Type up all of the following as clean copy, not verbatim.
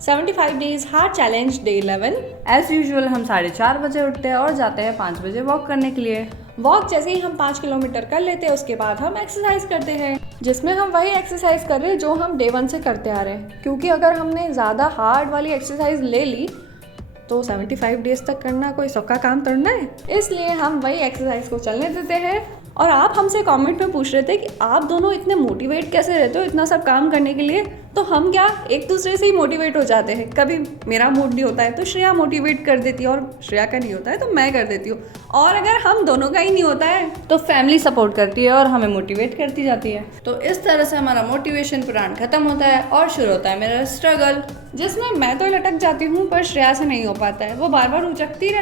75 days heart challenge day 11। As usual हम 4:30 बजे उठते हैं और जाते हैं 5 बजे वॉक करने के लिए। वॉक जैसे ही हम 5 किलोमीटर कर लेते हैं उसके बाद हम एक्सरसाइज करते हैं, जिसमें हम वही एक्सरसाइज कर रहे हैं जो हम डे 1 से करते आ रहे हैं। क्योंकि अगर हमने ज़्यादा हार्ड वाली एक्सरसाइज ले ली तो 75 डेज तक करना कोई सौखा काम करना है, इसलिए हम वही एक्सरसाइज को चलने देते हैं। और आप हमसे कमेंट में पूछ रहे थे कि आप दोनों इतने मोटिवेट कैसे रहते हो इतना सब काम करने के लिए। तो हम क्या एक दूसरे से ही मोटिवेट हो जाते हैं। कभी मेरा मूड नहीं होता है तो श्रेया मोटिवेट कर देती है, और श्रेया का नहीं होता है तो मैं कर देती हूँ। और अगर हम दोनों का ही नहीं होता है तो फैमिली सपोर्ट करती है और हमें मोटिवेट करती जाती है। तो इस तरह से हमारा मोटिवेशन पुराण खत्म होता है और शुरू होता है मेरा स्ट्रगल, जिसमें मैं तो लटक जाती हूँ पर श्रेया से नहीं हो पाता है। वो बार बार उचकती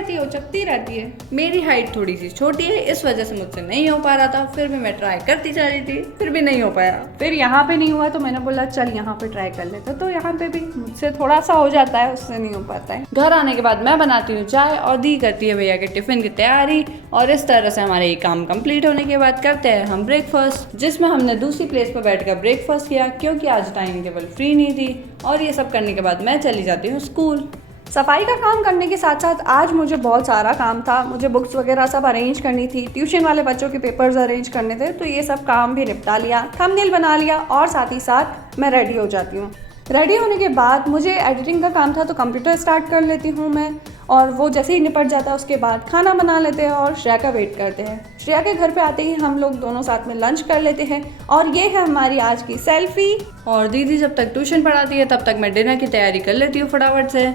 रहती है। मेरी हाइट थोड़ी सी छोटी है, इस वजह से मुझसे नहीं हो पा रहा था। फिर भी मैं ट्राई करती जा रही थी, फिर भी नहीं हो पाया। फिर यहाँ पे नहीं हुआ तो मैंने बोला चल यहाँ पे ट्राई कर लेते, तो यहाँ पे भी मुझसे थोड़ा सा हो जाता है, उससे नहीं हो पाता है। घर आने के बाद मैं बनाती हूँ चाय और दी करती है भैया के टिफिन की तैयारी। और इस तरह से हमारे ये काम कंप्लीट होने के बाद करते हैं हम ब्रेकफास्ट, जिसमें हमने दूसरी प्लेस पर बैठकर ब्रेकफास्ट किया क्योंकि आज टाइम टेबल फ्री नहीं थी। और ये सब करने के बाद मैं चली जाती हूँ स्कूल। सफाई का काम करने के साथ साथ आज मुझे बहुत सारा काम था। मुझे बुक्स वगैरह सब अरेंज करनी थी, ट्यूशन वाले बच्चों के पेपर्स अरेंज करने थे, तो ये सब काम भी निपटा लिया, थंबनेल बना लिया और साथ ही साथ मैं रेडी हो जाती हूँ। रेडी होने के बाद मुझे एडिटिंग का काम था तो कंप्यूटर स्टार्ट कर लेती हूँ मैं, और वो जैसे ही निपट जाता है उसके बाद खाना बना लेते हैं और श्रेया का वेट करते हैं। श्रेया के घर पे आते ही हम लोग दोनों साथ में लंच कर लेते हैं। और ये है हमारी आज की सेल्फी। और दीदी जब तक ट्यूशन पढ़ाती है तब तक मैं डिनर की तैयारी कर लेती हूँ फटाफट से।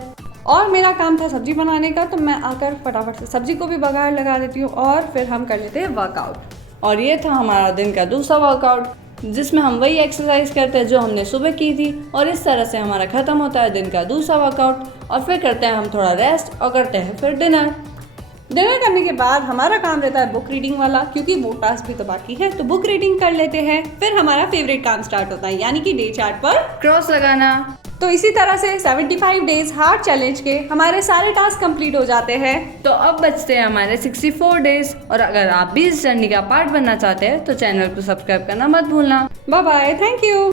और मेरा काम था सब्जी बनाने का, तो मैं आकर फटाफट से सब्जी को भी बघार लगा देती हूँ और फिर हम कर लेते हैं वर्कआउट। और ये था हमारा दिन का दूसरा वर्कआउट, जिसमें हम वही एक्सरसाइज करते हैं जो हमने सुबह की थी। और इस तरह से हमारा खत्म होता है दिन का दूसरा वर्कआउट। और फिर करते हैं हम थोड़ा रेस्ट और करते हैं फिर डिनर। डिनर करने के बाद हमारा काम रहता है बुक रीडिंग वाला, क्योंकि वो टास्क भी तो बाकी है, तो बुक रीडिंग कर लेते हैं। फिर हमारा फेवरेट काम स्टार्ट होता है, यानी कि डे चार्ट पर क्रॉस लगाना। तो इसी तरह से 75 डेज हार्ट चैलेंज के हमारे सारे टास्क कंप्लीट हो जाते हैं। तो अब बचते हैं हमारे 64 डेज। और अगर आप भी इस जर्नी का पार्ट बनना चाहते हैं तो चैनल को सब्सक्राइब करना मत भूलना। Bye bye, thank you.